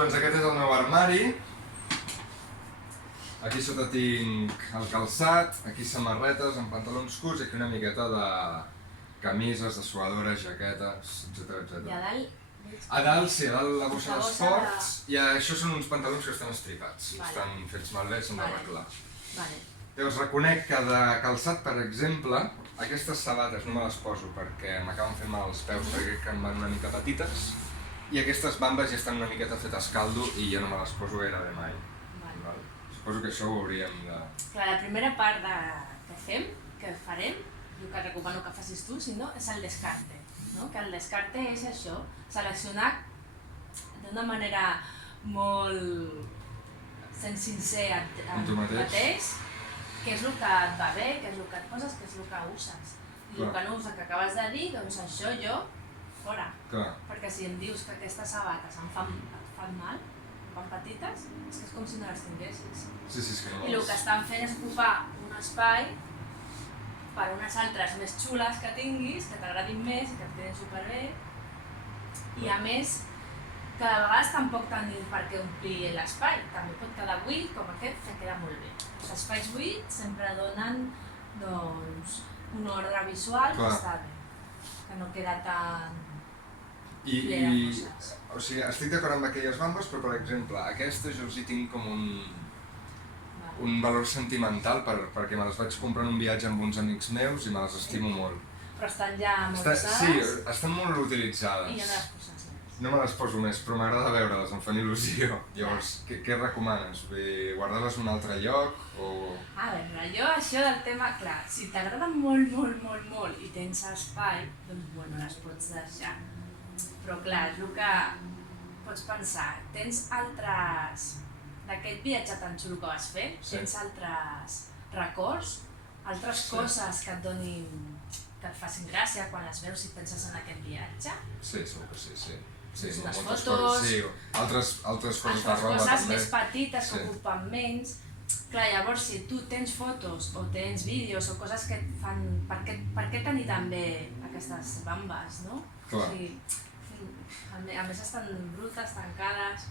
Doncs aquest és el meu armari. Aquí sota tinc el calçat, aquí samarretes amb pantalons curts i aquí una miqueta de camises, dessuadores, jaquetes, etc. I a dalt? A dalt, sí, a dalt la bossa La bossa d'esports i això són uns pantalons que estan estripats. Vale. Estan fets malbé, s'han d'arreglar. Vale. Llavors reconec que de calçat, per exemple, aquestes sabates no me les poso perquè m'acaben fent mal els peus perquè crec que em van una mica petites i aquestes bambes ja estan una miqueta fetes caldo i jo no me les poso gairebé mai. Vale. Suposo que això ho hauríem de... Clar, la primera part que farem, el que recomano que facis tu, si no, és el descarte. No? Que el descarte és això, seleccionar d'una manera molt sent sincer amb tu mateix què és el que et va bé, què és el que et poses, què és el que uses. I el que no uses, que acabes de dir, doncs això jo, fora. Clar. Perquè si em dius que aquestes sabates et fan mal, fan petites, és que és com si no les tinguessis. Sí, és que no I el que estan fent és ocupar un espai per unes altres més xules que tinguis, que t'agradin més i que et quedin superbé. I a més, que de vegades tampoc tenim per què omplir l'espai, també pot quedar buit, com aquest, que queda molt bé. Els espais buits sempre donen un ordre visual que està bé, que no queda tan ple de coses. O sigui, estic d'acord amb aquelles bambes, però per exemple, aquestes jo els hi tinc com un valor sentimental perquè me les vaig comprar en un viatge amb uns amics meus i me les estimo molt. Però estan ja molt usades? Sí, estan molt utilitzades. I ja no les poses més. No me les poso més, però m'agrada veure-les, em fan il·lusió. Llavors, què recomanes? Guardar-les en un altre lloc o...? A veure, jo això del tema, clar, si t'agrada molt i tens espai, doncs bueno, les pots deixar. Però clar, és el que pots pensar, tens altres... d'aquest viatge tan xulo que vas fer, tens altres records, altres coses que et donin, que et facin gràcia quan les veus i penses en aquest viatge? Sí, segur que sí. Sí, unes fotos, sí, altres coses de roba coses també. més petites que ocupen menys. Clar, llavors si tu tens fotos o tens vídeos o coses que et fan... Per què tenir també aquestes bambes, no? Clar. O sigui, a més estan brutes, tancades...